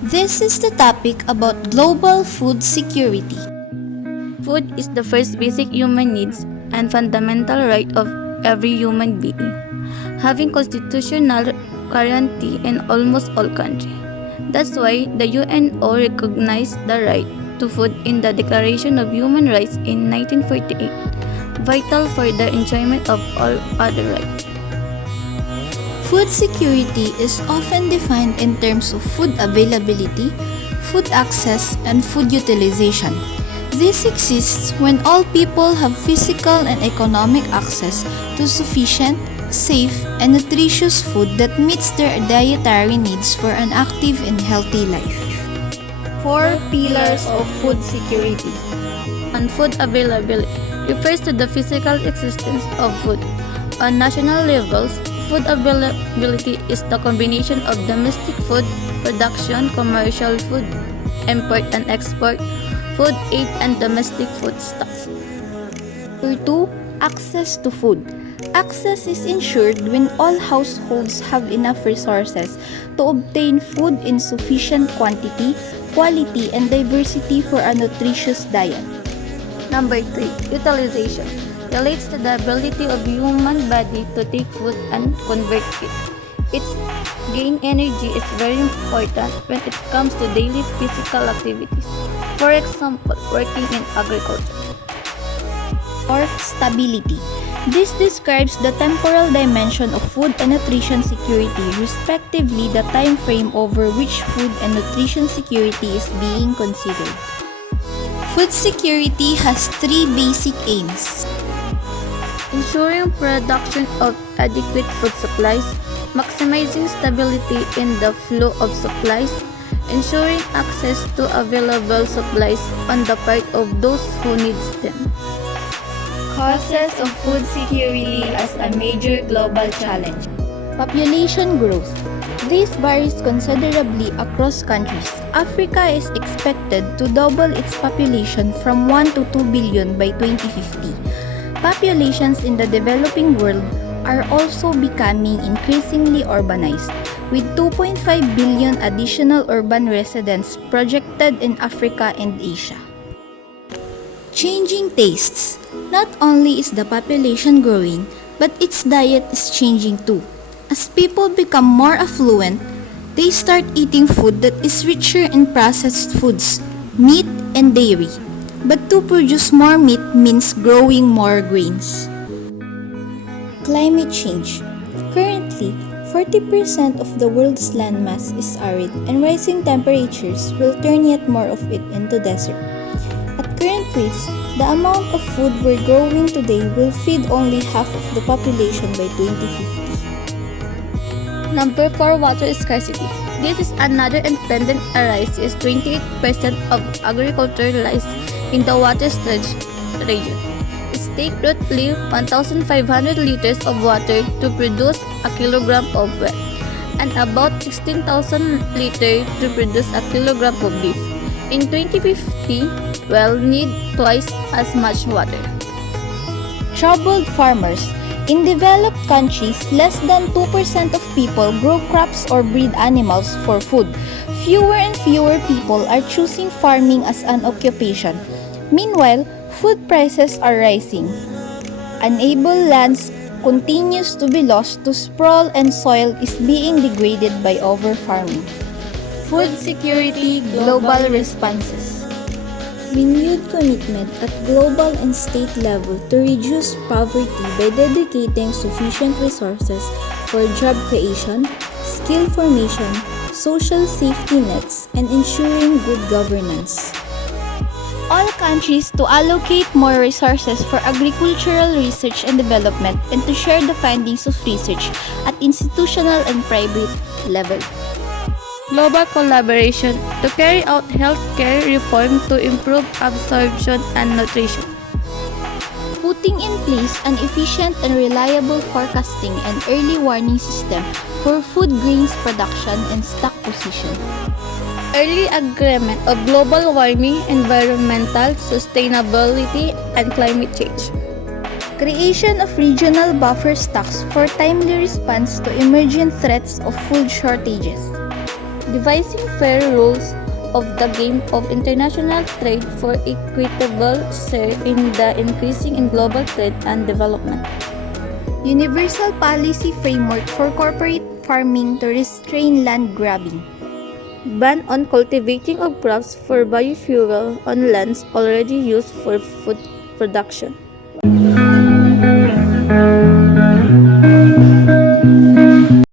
This is the topic about global food security. Food is the first basic human needs and fundamental right of every human being, having constitutional guarantee in almost all countries. That's why the UNO recognized the right to food in the Declaration of Human Rights in 1948, vital for the enjoyment of all other rights. Food security is often defined in terms of food availability, food access, and food utilization. This exists when all people have physical and economic access to sufficient, safe, and nutritious food that meets their dietary needs for an active and healthy life. 4 pillars of food security. And food availability refers to the physical existence of food. On national levels, food availability is the combination of domestic food production, commercial food, import and export, food aid, and domestic food stocks. Number 2, access to food. Access is ensured when all households have enough resources to obtain food in sufficient quantity, quality, and diversity for a nutritious diet. Number 3, utilization relates to the ability of human body to take food and convert it. Its gain energy is very important when it comes to daily physical activities. For example, working in agriculture. Or stability. This describes the temporal dimension of food and nutrition security, respectively the time frame over which food and nutrition security is being considered. Food security has three basic aims. Ensuring production of adequate food supplies, maximizing stability in the flow of supplies, ensuring access to available supplies on the part of those who needs them. Causes of food security as a major global challenge. Population growth. This varies considerably across countries. Africa is expected to double its population from 1 to 2 billion by 2050. Populations in the developing world are also becoming increasingly urbanized, with 2.5 billion additional urban residents projected in Africa and Asia. Changing tastes. Not only is the population growing, but its diet is changing too. As people become more affluent, they start eating food that is richer in processed foods, meat, and dairy. But to produce more meat means growing more grains. Climate change. Currently, 40% of the world's landmass is arid, and rising temperatures will turn yet more of it into desert. At current rates, the amount of food we're growing today will feed only half of the population by 2050. Number 4, water scarcity. This is another independent arises 28% of agriculture lies in the water-stretched region. It takes roughly 1,500 liters of water to produce a kilogram of wheat and about 16,000 liters to produce a kilogram of beef. In 2050, we'll need twice as much water. Troubled farmers. In developed countries, less than 2% of people grow crops or breed animals for food. Fewer and fewer people are choosing farming as an occupation. Meanwhile, food prices are rising. Unable lands continues to be lost to sprawl and soil is being degraded by overfarming. Food security global responses. Renewed commitment at global and state level to reduce poverty by dedicating sufficient resources for job creation, skill formation, social safety nets, and ensuring good governance. All countries to allocate more resources for agricultural research and development and to share the findings of research at institutional and private level. Global collaboration to carry out healthcare reform to improve absorption and nutrition. Putting in place an efficient and reliable forecasting and early warning system for food grains production and stock position. Early agreement of global warming, environmental sustainability, and climate change. Creation of regional buffer stocks for timely response to emergent threats of food shortages. devising fair rules of the game of international trade for equitable share in the increasing in global trade and development. Universal policy framework for corporate farming to restrain land grabbing. Ban on cultivating of crops for biofuel on lands already used for food production.